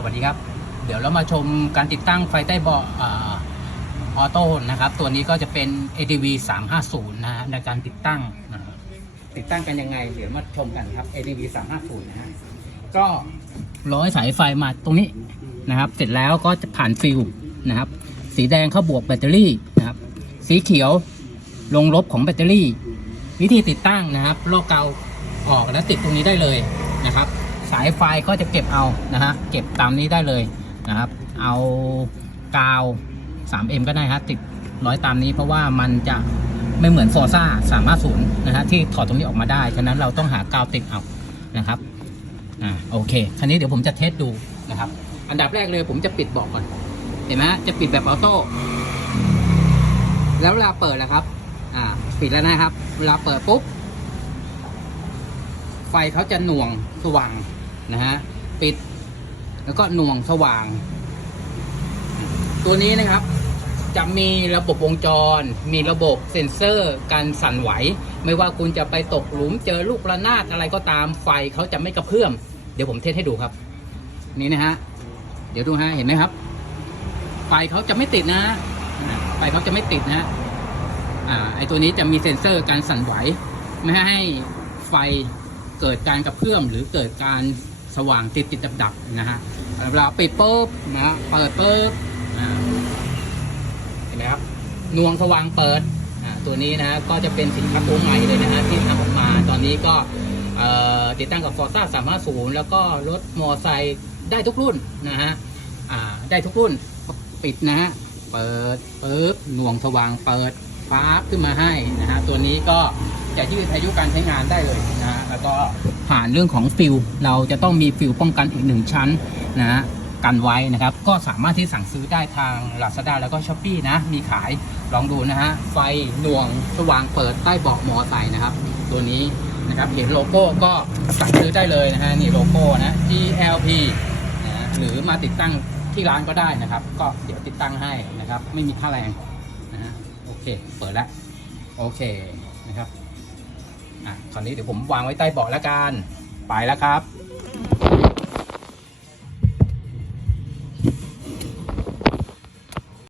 สวัสดีครับ เดี๋ยวเรามาชมการติดตั้งไฟใต้เบาะออโต้นะครับ ตัวนี้ก็จะเป็น ADV 350นะฮะในการติดตั้งนะติดตั้งกันยังไง เดี๋ยวมาชมกันครับ ADV 350นะฮะก็ร้อยสายไฟมาตรงนี้นะครับ เสร็จแล้วก็จะผ่านฟิลนะครับ สีแดงเข้าบวกแบตเตอรี่นะครับ สีเขียวลงลบของแบตเตอรี่ วิธีติดตั้งนะครับลอกเกาออกแล้วติดตรงนี้ได้เลยนะครับ สายไฟก็จะเก็บเอานะฮะเก็บตามนี้ได้เลยนะครับ เอากาว 3M ก็ได้ครับติดร้อยตามนี้เพราะว่ามันจะไม่เหมือนฟอร์ซ่าสามารถศูนย์นะฮะที่ถอดตรงนี้ออกมาได้ฉะนั้นเราต้องหากาวติดเอานะครับอ่าโอเคคันนี้เดี๋ยวผมจะเทสดูนะครับ อันดับแรกเลยผมจะปิดเบาะก่อน เห็นไหมจะปิดแบบออโต้แล้วเวลาเปิดแล้วครับ อ่า ปิดแล้วนะครับ เวลาเปิดปุ๊บ ไฟเขาจะหน่วงสว่าง นะฮะปิด แล้วก็หน่วงสว่าง ตัวนี้นะครับ จะมีระบบวงจร มีระบบเซ็นเซอร์การสั่นไหว ไม่ว่าคุณจะไปตกหลุมเจอลูกระนาดอะไรก็ตามไฟเขาจะไม่กระเพื่อม เดี๋ยวผมเทสให้ดูครับ นี่นะฮะเดี๋ยวดูฮะเห็นไหมครับ ไฟเขาจะไม่ติดนะไฟเขาจะไม่ติดนะฮะอ่าไอตัวนี้จะมีเซ็นเซอร์การสั่นไหว ไม่ให้ไฟเกิดการกระเพื่อมหรือเกิดการ สว่างติดติดดับดับนะฮะเวลาปิดปุ๊บนะฮะเปิดปุ๊บเห็นไหมครับนวงสว่างเปิดอ่าตัวนี้นะฮะก็จะเป็นสินค้าตัวใหม่เลยนะฮะที่ทำออกมาตอนนี้ก็เอ่อติดตั้งกับ Forza 350แล้วก็รถมอไซค์ได้ทุกรุ่นนะฮะอ่าได้ทุกรุ่นปิดนะฮะเปิดปุ๊บหน่วงสว่างเปิดฟ้าบขึ้นมาให้นะฮะตัวนี้ก็ จะยืดอายุการใช้งานได้เลยนะฮะแล้วก็ผ่านเรื่องของฟิลเราจะต้องมีฟิลป้องกันอีกหนึ่งชั้นนะฮะกันไว้นะครับ ก็สามารถที่สั่งซื้อได้ทาง Lazada แล้วก็ s h อ p e e นะ มีขายลองดูนะฮะ ไฟหน่วงสว่างเปิดใต้เบาะมอไซค์นะครับ ตัวนี้นะครับเห็นโลโก้ก็สั่งซื้อได้เลยนะฮะ นี่โลโก้นะ GLP นะฮะหรือมาติดตั้งที่ร้านก็ได้นะครับ ก็เดี๋ยวติดตั้งให้นะครับ ไม่มีค่าแรงนะฮะโอเค เปิดแล้วโอเคนะครับ อะคราวนี้เดี๋ยวผมวางไว้ใต้เบาะแล้วกัน ไปแล้วครับ